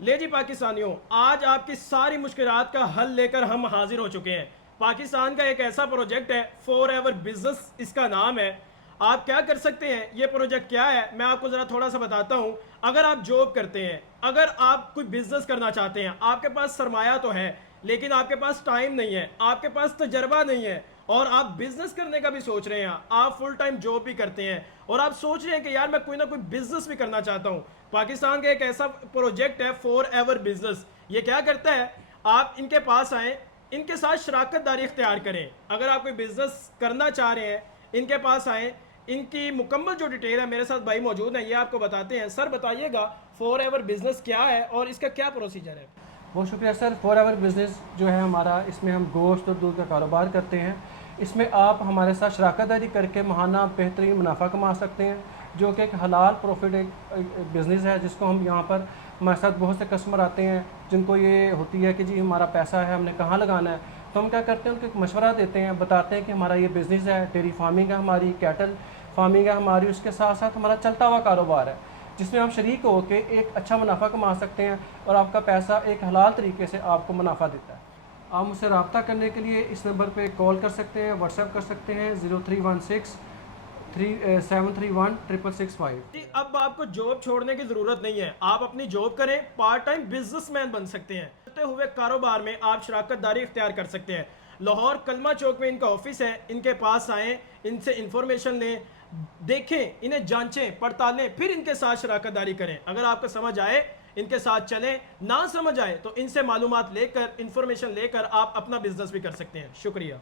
لے جی پاکستانیوں، آج آپ کی ساری مشکلات کا حل لے کر ہم حاضر ہو چکے ہیں۔ پاکستان کا ایک ایسا پروجیکٹ ہے، فور ایور بزنس اس کا نام ہے۔ آپ کیا کر سکتے ہیں؟ یہ پروجیکٹ کیا ہے میں آپ کو ذرا تھوڑا سا بتاتا ہوں۔ اگر آپ جاب کرتے ہیں، اگر آپ کوئی بزنس کرنا چاہتے ہیں، آپ کے پاس سرمایہ تو ہے لیکن آپ کے پاس ٹائم نہیں ہے، آپ کے پاس تجربہ نہیں ہے، اور آپ بزنس کرنے کا بھی سوچ رہے ہیں، آپ فل ٹائم جاب بھی کرتے ہیں اور آپ سوچ رہے ہیں کہ یار میں کوئی نہ کوئی بزنس بھی کرنا چاہتا ہوں، پاکستان کا ایک ایسا پروجیکٹ ہے فور ایور بزنس۔ یہ کیا کرتا ہے؟ آپ ان کے پاس آئیں، ان کے ساتھ شراکت داری اختیار کریں۔ اگر آپ کوئی بزنس کرنا چاہ رہے ہیں، ان کے پاس آئیں، ان کی مکمل جو ڈیٹیل ہے، میرے ساتھ بھائی موجود ہیں، یہ آپ کو بتاتے ہیں۔ سر بتائیے گا فور ایور بزنس کیا ہے اور اس کا کیا پروسیجر ہے؟ بہت شکریہ سر۔ فور ایور بزنس جو ہے ہمارا، اس میں ہم گوشت اور دودھ کا کاروبار کرتے ہیں۔ اس میں آپ ہمارے ساتھ شراکت داری کر کے ماہانہ بہترین منافع کما سکتے ہیں، جو کہ ایک حلال پروفٹ ایک بزنس ہے، جس کو ہم یہاں پر ہمارے ساتھ بہت سے کسٹمر آتے ہیں جن کو یہ ہوتی ہے کہ جی ہمارا پیسہ ہے، ہم نے کہاں لگانا ہے، تو ہم کیا کرتے ہیں ان کو ایک مشورہ دیتے ہیں، بتاتے ہیں کہ ہمارا یہ بزنس ہے، ڈیری فارمنگ ہے ہماری، کیٹل فارمنگ ہے ہماری، اس کے ساتھ ساتھ ہمارا چلتا ہوا کاروبار ہے جس میں ہم شریک ہو کے ایک اچھا منافع کما سکتے ہیں اور آپ کا پیسہ ایک حلال طریقے سے آپ کو منافع دیتا ہے۔ آپ مجھ سے رابطہ کرنے کے لیے اس نمبر پہ کال کر سکتے ہیں، واٹس ایپ کر سکتے ہیں 0316 731 665۔ جی، اب آپ کو جاب چھوڑنے کی ضرورت نہیں ہے، آپ اپنی جاب کریں، پارٹ ٹائم بزنس مین بن سکتے ہیں۔ کرتے ہوئے کاروبار میں آپ شراکت داری اختیار کر سکتے ہیں۔ لاہور کلمہ چوک میں ان کا آفس ہے، ان کے پاس آئیں، ان سے انفارمیشن لیں، دیکھیں، انہیں جانچیں پڑتالیں، پھر ان کے ساتھ شراکت داری کریں۔ اگر آپ کو سمجھ آئے ان کے ساتھ چلیں، نہ سمجھ آئے تو ان سے معلومات لے کر، انفارمیشن لے کر آپ اپنا بزنس بھی کر سکتے ہیں۔ شکریہ۔